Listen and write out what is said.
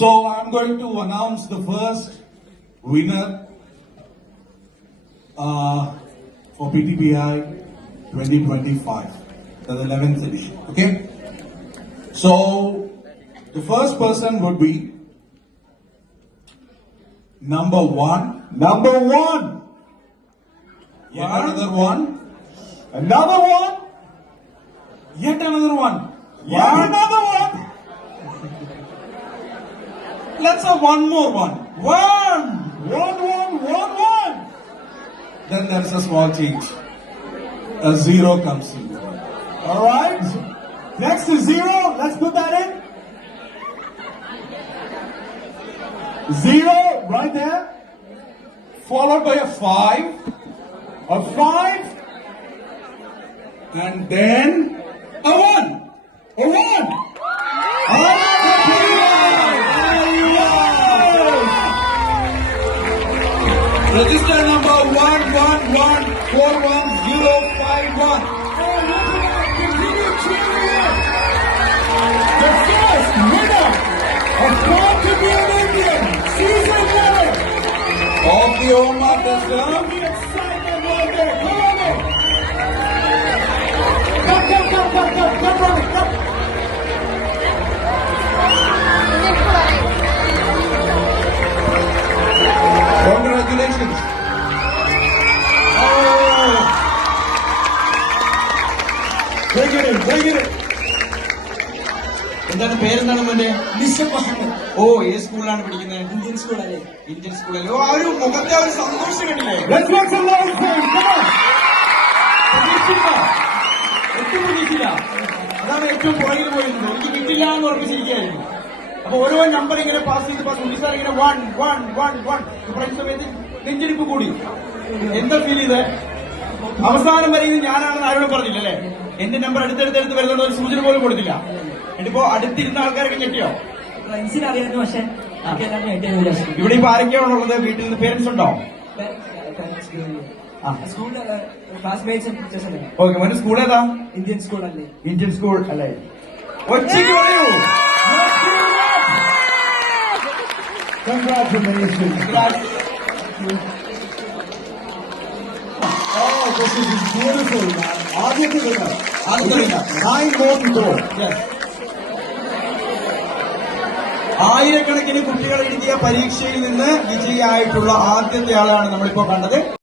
So I'm going to announce the first winner for PTBI 2025, the 11th edition. Okay? So the first person would be number one. Number one. Yet another one. Another one. Yet another one. Yet another one. Let's have one more one. One. Then there's a small change. A zero comes in. All right. Next is zero. Let's put that in. Zero right there. Followed by a 5. A 5. And then a 1. A 1. Register number 111411051. The first winner of Born to Be an Indian Season 11. Of the Omar Desert. The excitement right there. Come on in. Come, Robin, come. Congratulations. Bring it in. എന്താണ് പേരെന്താണ് മോന്റെ? മിസ്റ്റർ മുഹമ്മദ്. ഓ, ഏത് സ്കൂളിലാണ് പഠിക്കുന്നത്? ഇന്ത്യൻ സ്കൂളല്ലേ? ഇന്ത്യൻ സ്കൂളല്ലേ? ഓ, ആ ഒരു മുഖത്തെ ആ ഒരു സന്തോഷം കണ്ടില്ലേ? Let's make some noise for him. Come on. ഒട്ടും പ്രതീക്ഷിച്ചില്ല. അതാണ് ഏറ്റവും പുറകിൽ പോയിരുന്നത്. എനിക്ക് കിട്ടില്ല എന്ന് ഉറപ്പിച്ചിരിക്കുകയായിരുന്നു. അപ്പൊ ഓരോ നമ്പർ ഇങ്ങനെ പാസ് ചെയ്ത് ഉണ്ണിസാർ ഇങ്ങനെ 1 1 1 1 പറയുന്ന സമയത്ത് നെഞ്ചെടുപ്പ് കൂടി. എന്താ ഫീൽ ചെയ്തേ? അവസാനം വരെ ഇത് ഞാനാണെന്ന് ആരോടും പറഞ്ഞില്ലല്ലേ? എന്റെ നമ്പർ അടുത്തടുത്ത് വരുന്നുണ്ട്, ഒരു സൂചന പോലും കൊടുത്തില്ല. എന്നിട്ടിപ്പോ അടുത്തിരുന്ന ആൾക്കാരൊക്കെ ഞെട്ടിയോ? ഫ്രണ്ട്സിന് അറിയായിരുന്നു, പക്ഷെ ഇവിടെ ഇപ്പൊ ആരൊക്കെയാണോ ഉള്ളത്? വീട്ടിൽ നിന്ന് പേരൻസ് ഉണ്ടോ? സ്കൂളിൽ ക്ലാസ്മേറ്റ്സും ടീച്ചേഴ്സ് അല്ലേ? ഓക്കെ, മോന്റെ സ്കൂൾ ഏതാ? ഇന്ത്യൻ സ്കൂൾ അല്ലേ? ഇന്ത്യൻ സ്കൂൾ അല്ലേ? ഒറ്റയ്ക്ക് പറയൂ. Congratulations. Oh, this is beautiful, man. ആദ്യത്തെ winner. 9 more to go. ആയിരക്കണക്കിന് കുട്ടികൾ എഴുതിയ പരീക്ഷയിൽ നിന്ന് വിജയിയായിട്ടുള്ള ആദ്യത്തെ ആളാണ് നമ്മളിപ്പോ കണ്ടത്.